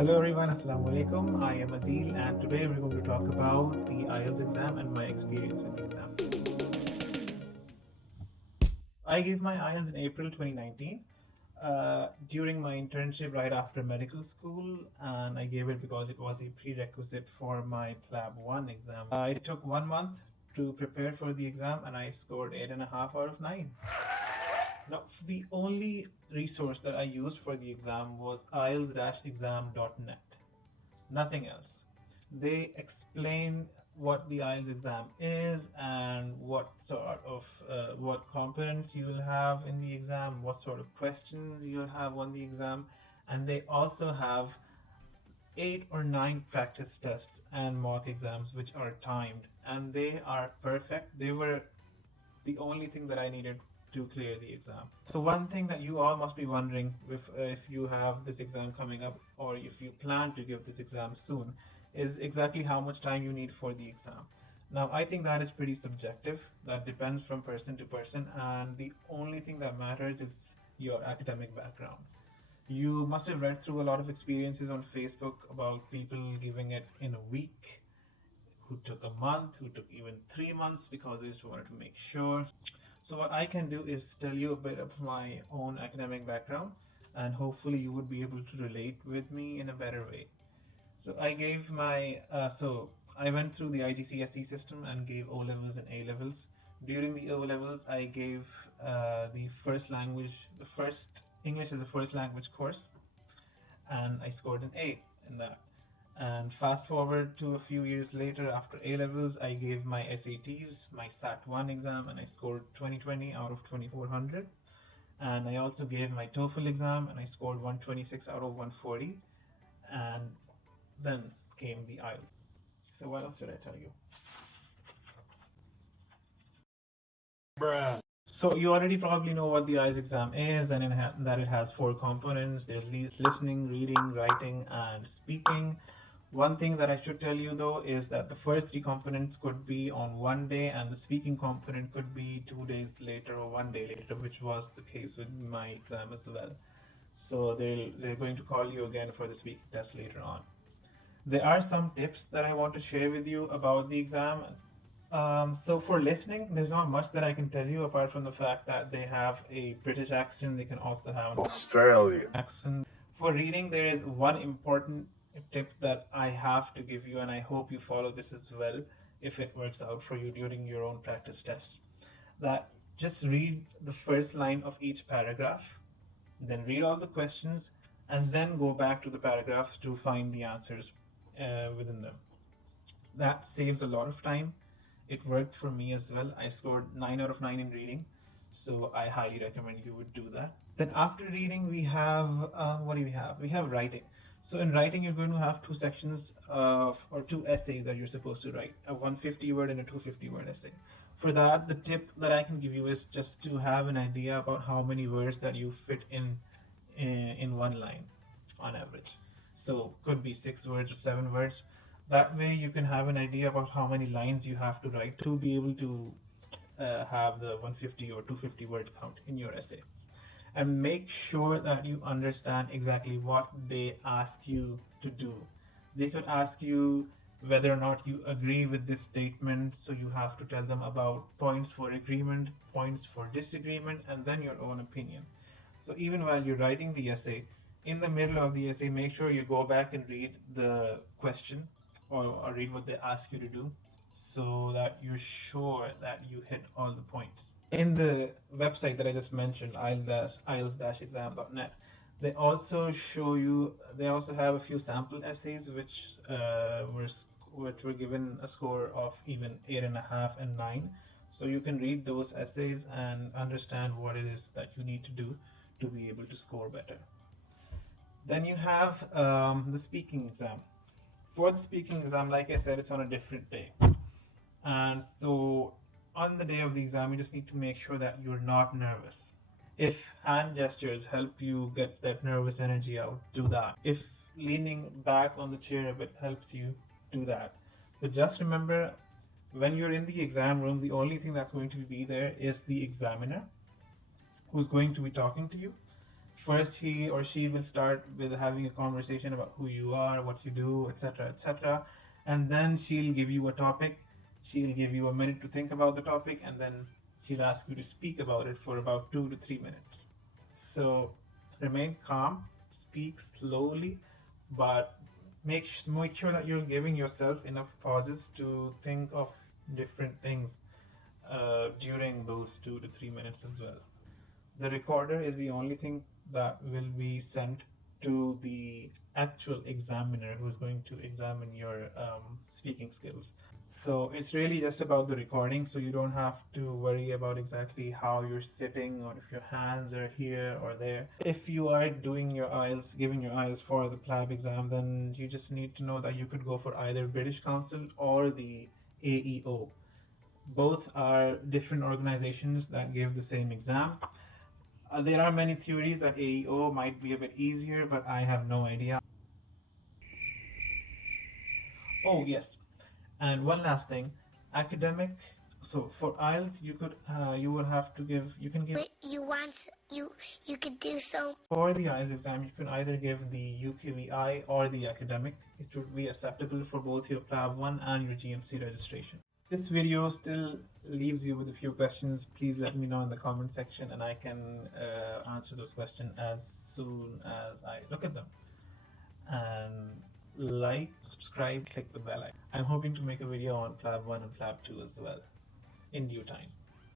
Hello everyone, Assalamu alaikum. I am Adil and today we're going to talk about the IELTS exam and my experience with the exam. I gave my IELTS in April 2019 during my internship right after medical school, and I gave it because it was a prerequisite for my PLAB 1 exam. It took 1 month to prepare for the exam and I scored 8.5 out of 9. Now, the only resource that I used for the exam was ielts-exam.net. Nothing else. They explain what the IELTS exam is and what sort of what components you will have in the exam, what sort of questions you'll have on the exam, and they also have 8 or 9 practice tests and mock exams which are timed, and they are perfect. They were the only thing that I needed to clear the exam. So one thing that you all must be wondering if you have this exam coming up or if you plan to give this exam soon is exactly how much time you need for the exam. Now, I think that is pretty subjective. That depends from person to person, and the only thing that matters is your academic background. You must have read through a lot of experiences on Facebook about people giving it in a week, who took a month, who took even 3 months because they just wanted to make sure. So what I can do is tell you a bit of my own academic background, and hopefully you would be able to relate with me in a better way. So I went through the IGCSE system and gave O levels and A levels. During the O levels, I gave the first English as a first language course, and I scored an A in that. And fast forward to a few years later, after A levels, I gave my SATs, my SAT 1 exam, and I scored 2020 out of 2400. And I also gave my TOEFL exam, and I scored 126 out of 140. And then came the IELTS. So, what else should I tell you? Bruh. So you already probably know what the IELTS exam is, and that it has 4 components. There's listening, reading, writing, and speaking. One thing that I should tell you though is that the first 3 components could be on one day, and the speaking component could be 2 days later or one day later, which was the case with my exam as well. So they're going to call you again for the speaking test later on. There are some tips that I want to share with you about the exam. So for listening, there's not much that I can tell you apart from the fact that they have a British accent. They can also have an Australian accent. For reading, there is one important tip that I have to give you, and I hope you follow this as well if it works out for you during your own practice test. That just read the first line of each paragraph, then read all the questions, and then go back to the paragraphs to find the answers within them. That saves a lot of time. It worked for me as well. I scored 9 out of 9 in reading, so I highly recommend you would do that. Then after reading, we have what do we have? We have writing. So in writing, you're going to have 2 sections or 2 essays that you're supposed to write, a 150 word and a 250 word essay. For that, the tip that I can give you is just to have an idea about how many words that you fit in one line on average. So could be 6 words or 7 words. That way you can have an idea about how many lines you have to write to be able to have the 150 or 250 word count in your essay. And make sure that you understand exactly what they ask you to do. They could ask you whether or not you agree with this statement, so you have to tell them about points for agreement, points for disagreement, and then your own opinion. So even while you're writing the essay, in the middle of the essay, make sure you go back and read the question or read what they ask you to do so that you're sure that you hit all the points. In the website that I just mentioned, ielts-exam.net, they also have a few sample essays which were given a score of even 8.5 and 9. So you can read those essays and understand what it is that you need to do to be able to score better. Then you have the speaking exam. For the speaking exam, like I said, it's on a different day. And so on the day of the exam, you just need to make sure that you're not nervous. If hand gestures help you get that nervous energy out, do that. If leaning back on the chair a bit helps you, do that. But just remember, when you're in the exam room, the only thing that's going to be there is the examiner who's going to be talking to you. First, he or she will start with having a conversation about who you are, what you do, etc., etc. And then she'll give you a topic. She'll give you a minute to think about the topic, and then she'll ask you to speak about it for about 2 to 3 minutes. So remain calm, speak slowly, but make sure that you're giving yourself enough pauses to think of different things during those 2 to 3 minutes as well. The recorder is the only thing that will be sent to the actual examiner who is going to examine your speaking skills. So it's really just about the recording, so you don't have to worry about exactly how you're sitting or if your hands are here or there. If you are doing your IELTS, giving your IELTS for the PLAB exam, then you just need to know that you could go for either British Council or the AEO. Both are different organizations that give the same exam. There are many theories that AEO might be a bit easier, but I have no idea. Oh, yes. And one last thing, academic. So for IELTS, you will have to give, you can give, You want you could do so. for the IELTS exam, you can either give the UKVI or the academic. It would be acceptable for both your PLAB 1 and your GMC registration. This video still leaves you with a few questions. Please let me know in the comment section and I can answer those questions as soon as I look at them. And like, subscribe, click the bell icon. I'm hoping to make a video on PLAB 1 and PLAB 2 as well in due time.